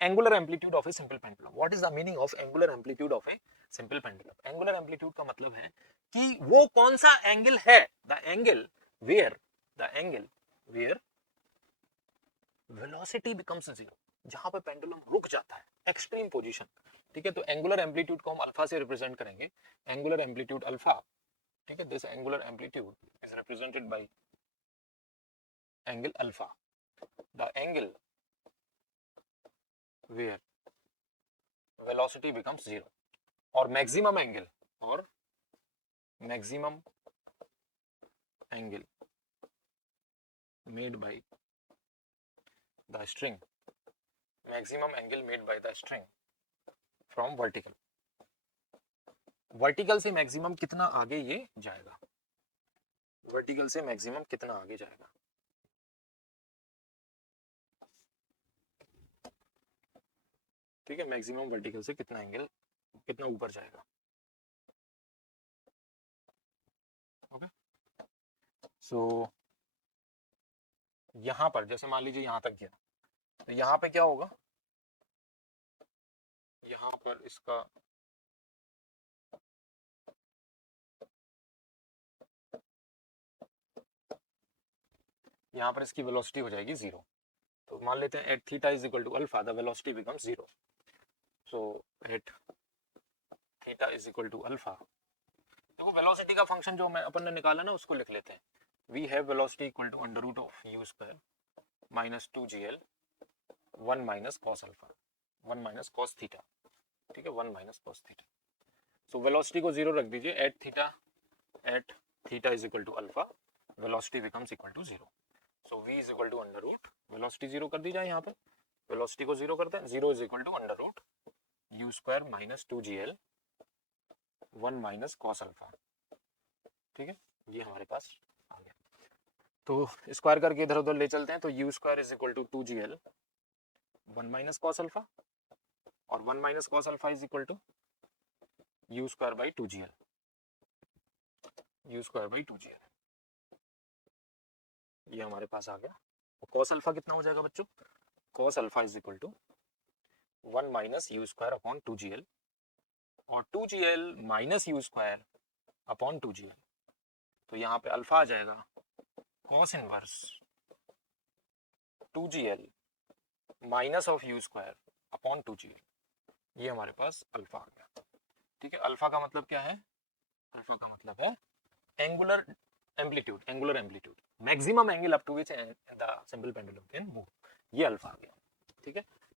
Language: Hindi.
Angular amplitude of a simple pendulum. What is the meaning of angular amplitude of a simple pendulum? Angular amplitude का मतलब है कि वो कौन सा एंगल है, the angle where velocity becomes zero, जहां पे पेंडुलम रुक जाता है, एक्सट्रीम पोजीशन। ठीक है, तो एंगुलर एम्पलीट्यूड को हम अल्फा से रिप्रेजेंट करेंगे, एंगुलर एम्पलीट्यूड अल्फा। ठीक है, this angular amplitude is represented by angle alpha, the angle where velocity becomes zero. और maximum angle made by the string, maximum angle made by the string from vertical. Vertical से मैक्सिमम कितना आगे ये जाएगा, वर्टिकल से मैक्सिमम कितना आगे जाएगा। ठीक है, मैक्सिमम वर्टिकल से कितना एंगल, कितना ऊपर जाएगा। ओके, सो यहां पर जैसे मान लीजिए यहां तक गया, तो यहां पे क्या होगा, यहां पर इसका यहां पर इसकी वेलोसिटी हो जाएगी जीरो। तो मान लेते हैं at theta is equal to alpha the velocity becomes zero. So at theta is equal to alpha, देखो वेलोसिटी का फंक्शन जो मैं अपन ने निकाला ना उसको लिख लेते हैं। We have velocity equal to under root of u square minus 2gl 1 minus cos alpha 1 minus cos theta. ठीक है, 1 minus cos theta. So velocity को जीरो रख दीजिए, at theta is equal to alpha velocity becomes equal to zero. So v is equal to under root, velocity zero कर दी जाए, यहाँ पर वेलोसिटी को जीरो करते हैं, zero is equal to under root u square minus 2gl 1 minus cos alpha. ठीक है, ये हमारे पास आ गया। तो स्क्वायर करके इधर उधर ले चलते हैं, तो u square is equal to 2gl 1 minus cos alpha, और 1 minus cos alpha is equal to u square by 2gl, u square by 2gl। ये हमारे पास आ गया। कॉस अल्फा कितना हो जाएगा बच्चों, cos alpha is equal to 1 minus u square upon 2gl, और 2gl minus u square upon 2gl। तो यहाँ पे अल्फा आ जाएगा cos inverse 2gl minus of u square upon 2gl। ये हमारे पास अल्फा आ गया। ठीक है, अल्फा का मतलब क्या है, अल्फा का मतलब है angular amplitude, maximum angle up to which the simple pendulum can move, ये अल्फा आ गया। ठीक है,